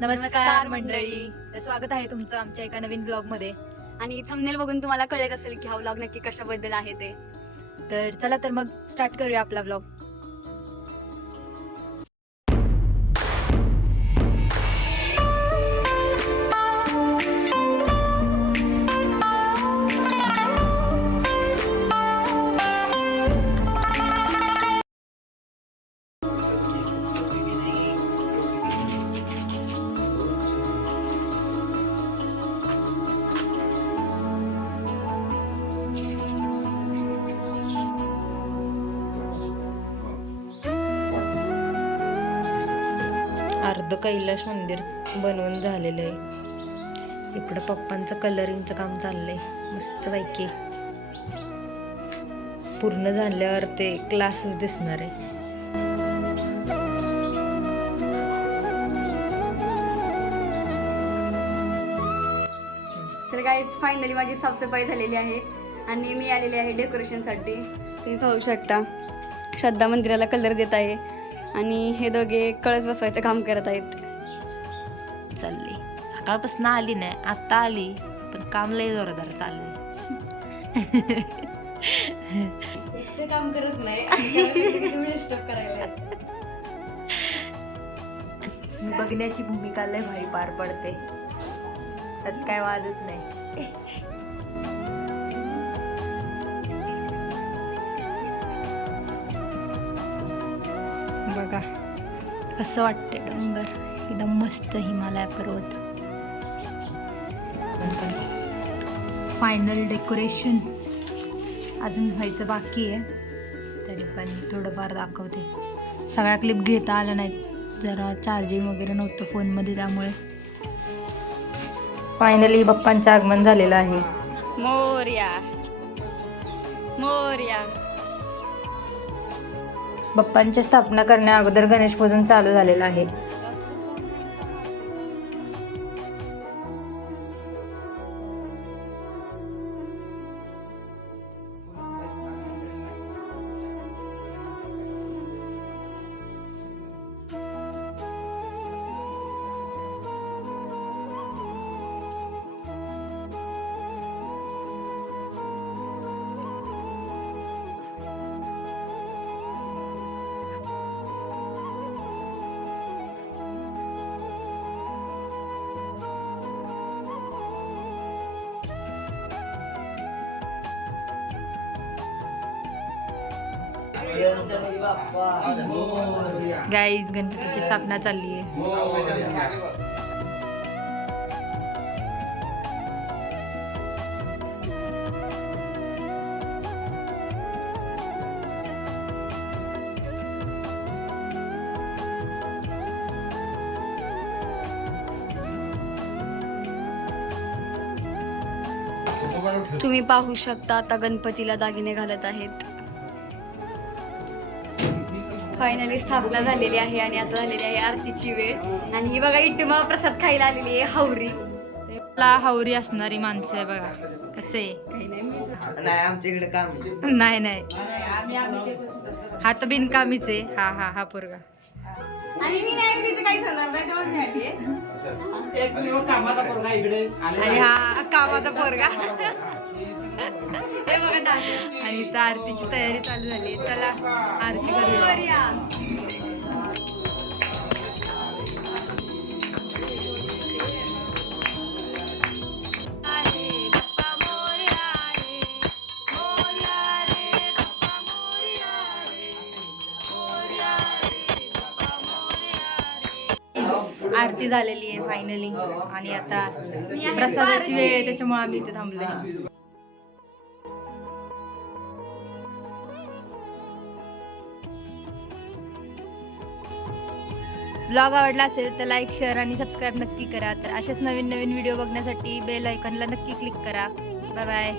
नमस्कार मंडळी, तर स्वागत आहे तुमचं आमच्या एका नवीन ब्लॉग मध्ये. आणि थंबनेल बघून तुम्हाला कळत असेल की हा व्लॉग नक्की कशाबद्दल आहे ते. तर चला तर मग स्टार्ट करूया आपला ब्लॉग. अर्ध कैलास मंदिर बनवून झालेलं आहे. इकडं पप्पांचं कलरिंगचं काम चाललंय मस्त पैकी. पूर्ण झाल्यावर ते क्लासेस दिसणार आहे. तर गाईज फायनली माझी साफसफाई झालेली आहे आणि मी आलेली आहे डेकोरेशनसाठी. तुम्ही पाहू शकता श्रद्धा मंदिराला कलर देत आहे आणि हे दोघे कळस बसवायचं काम करत आहेत. चालली सकाळपासून आली नाही, आता आली पण काम लय जोरदार चाललंय. ते काम करत नाही डिस्टर्ब करायला. मी बघण्याची भूमिका लय भारी पार पडते, त्यात काय वादच नाही. बघा कसं वाटते डोंगर, एकदम मस्त हिमालय पर्वत. फायनल डेकोरेशन अजून व्हायचं बाकी आहे, तरी पण थोडंफार दाखवते. सगळ्या क्लिप घेता आल्या नाहीत, जरा चार्जिंग वगैरे नव्हतं फोनमध्ये, त्यामुळे. फायनली बाप्पांचं आगमन झालेलं आहे. मोरया मोरया. बाप्पांची स्थापना करण्या अगोदर गणेश पूजन चालू झालेलं आहे. गाईज गणपतीची स्थापना चालली आहे. तुम्ही पाहू शकता आता गणपतीला दागिने घालत आहेत. फायनली स्थापना झालेली आहे आणि आता झालेली आहे आरतीची वेळ. आणि ही बघा इटमा प्रसाद खायला आलेली आहे हावरी. हावरी असणारी माणसं आहे बघा कसे. नाही आमच्या इकडे काम नाही नाही, हा तर बिनकामीच आहे. हा हा हा पोरगा. आणि मी नाही तिथे काहीच होणार नाही, जवळ नाही आली. कामाचा पोरगा इकडे आणि हा कामाचा पोरगा. हे बघा दाखव. आणि इथं आरतीची तयारी चालू झाली. चला आरती करूया. मोरया. आरती झालेली आहे फायनली आणि आता प्रसादाची वेळ आहे, त्याच्यामुळे आम्ही इथे थांबलोय. ब्लॉग आवडला असेल तर लाईक, शेअर आणि सबस्क्राईब नक्की करा. तर असेच नवीन नवीन व्हिडिओ बघण्यासाठी बेल आयकॉनला नक्की क्लिक करा. Bye bye.